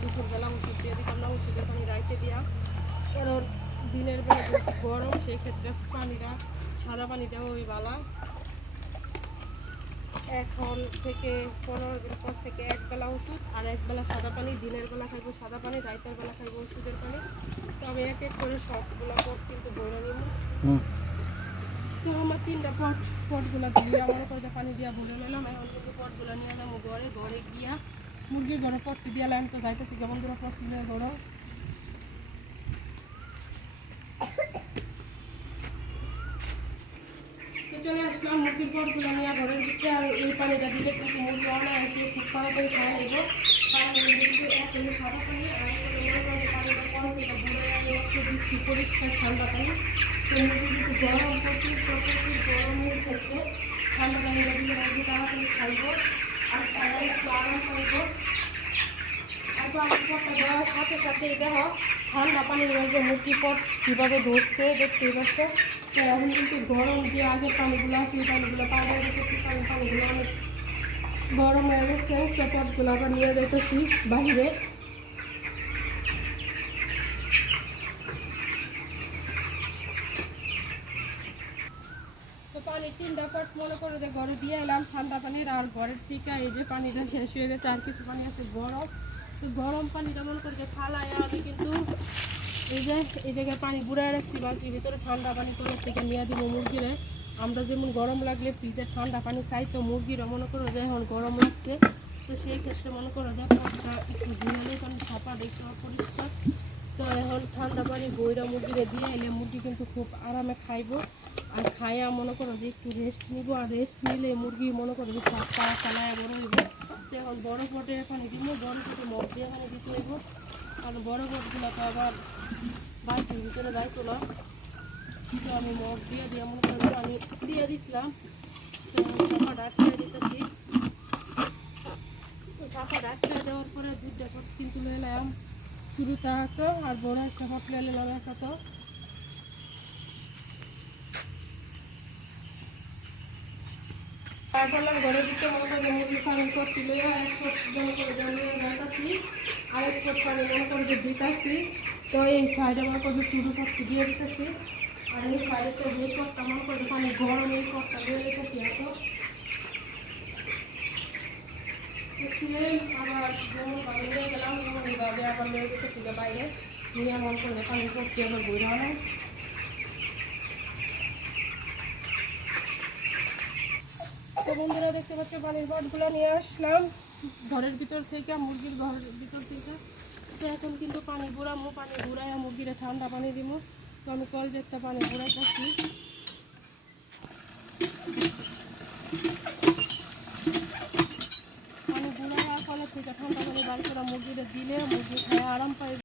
দুপুরবেলা ওষুধ দিয়ে দিতাম না ওষুধের পানি রাইতে দিয়া। কারণ দিনের বেলা গরম সেই ক্ষেত্রে পানিটা সাদা পানি দেওয়া ওই বালা। এখন থেকে পনেরো দিন পর থেকে এক বেলা ওষুধ আর এক বেলা সাদা পানি দিনের বেলা খাইবো সাদা পানি রাইতের বেলা খাইবো ওষুধের পানি। তো আমি এক এক করে সবগুলো পট কিন্তু বইরা নিব। তো আমার তিনটা পট পটগুলো দিয়ে আমার করে পানি দিয়া ভরে নিলাম এখন কিন্তু পটগুলো নিয়ে এলাম ঘরে। ঘরে গিয়া মুরগির ঘরে পটটি দিয়ে এলাম তো যাইতেছি, কেমন করে ঘরে? তো চলে আসলাম, মুরগির পটগুলো নিয়ে ঘরের ভিতরে আর এই পানিটা দিলে কিন্তু মুরগি অনায়াসে খুব তাড়াতাড়ি খাওয়া যাব তারপরে সাদা পানি, আর পানিটা কম দিচ্ছি পরিষ্কার ঠান্ডা পানি। কিন্তু গরম প্রচুর প্রচুর গরমের ক্ষেত্রে ঠান্ডা পানিটা তাড়াতাড়ি খাইবো। দেওয়ার সাথে সাথে দেখো ঠান্ডা পানির মধ্যে মুরগি পট কীভাবে ধরছে দেখতেই পাচ্ছে এখন কিন্তু গরম যে আগের পানিগুলো আছে এই পানিগুলো পাউডার রেখেছি পানি পানিগুলো অনেক গরম হয়ে গেছে তো পটগুলো আবার নিয়ে যেতেছি বাহিরে তো পানি তিনটা পট মনে করে যে ঘরে দিয়ে এলাম, ঠান্ডা পানির আর ঘরের থেকে এই যে পানিটা শেষ হয়ে গেছে, আর কিছু পানি আছে গরম। তো গরম পানিটা মনে করে যে ফালায় আমি কিন্তু এই যে, এই জায়গায় পানি বুড়ায় রাখছি বালতির ভিতরে ঠান্ডা পানি করে থেকে নিয়ে দিব মুরগিরে। আমরা যেমন গরম লাগলে ফ্রিজে ঠান্ডা পানি খাই, তো মুরগিরা মনে করো যে এখন গরম লাগছে। তো সেই ক্ষেত্রে মনে করো যে পটটা একটু ধুয়ে পানি ছাপা দেখতে পরিষ্কার তো এখন ঠান্ডা পানি, বইরা মুরগিরে দিয়ে এলে মুরগি কিন্তু খুব আরামে খাইবো। আর খাইয়া মনে করো যে একটু রেস্ট নিবো, আর রেস্ট নিলে মুরগি মনে করো যে পা চালায় বড় হইব এখন বড় পটে এখানে দিব বড় পটে মগ দিয়ে এখানে দিতে হইব। কারণ বড় পটগুলো তো আবার বাইকের ভিতরে বাইতো না। তো আমি মগ দিয়ে দিয়ে মনে করো আমি দিয়ে দিচ্ছিলাম তো ডাক্তার দিতেছি। তো ডাক্তার দেওয়ার পরে দুধটা কিন্তু লইলাম শুরু তাহাতো আর বড় একটা পট লইলে লড়াই তো তারপর ঘরের দিকে মনে করে মুরগি ফার্ম করছিল এক ফুট জমা করে জমিয়ে রাখাচ্ছি আর এক ফুট পানি মনে করে যে দিতেছি তো এই সাইডে মনে করে শুরু করতে দিয়ে দিতেছি। আর এই সাইডে তো যে কটটা মনে পানি গরম এই কটটা দিয়ে রেখেছি এত। আবার নিয়ে গেলাম যেমন এইভাবে আবার নিয়ে যেতেছি বাইরে নিয়ে মনে করে পানি করছি আবার বই না তো বন্ধুরা দেখতে পাচ্ছ পানির বটগুলো নিয়ে আসলাম। ঘরের ভিতর থেকে, মুরগির ঘরের ভিতর থেকে। তো এখন কিন্তু পানি ঘুরামো, পানি ঘুরাই মুরগিরে ঠান্ডা পানি দিব তো আমি কল দেখতে পানি ঘুরাইতেছি। পানি ಗಿಲೆ ಮುಗಿ ಆಡಂಪ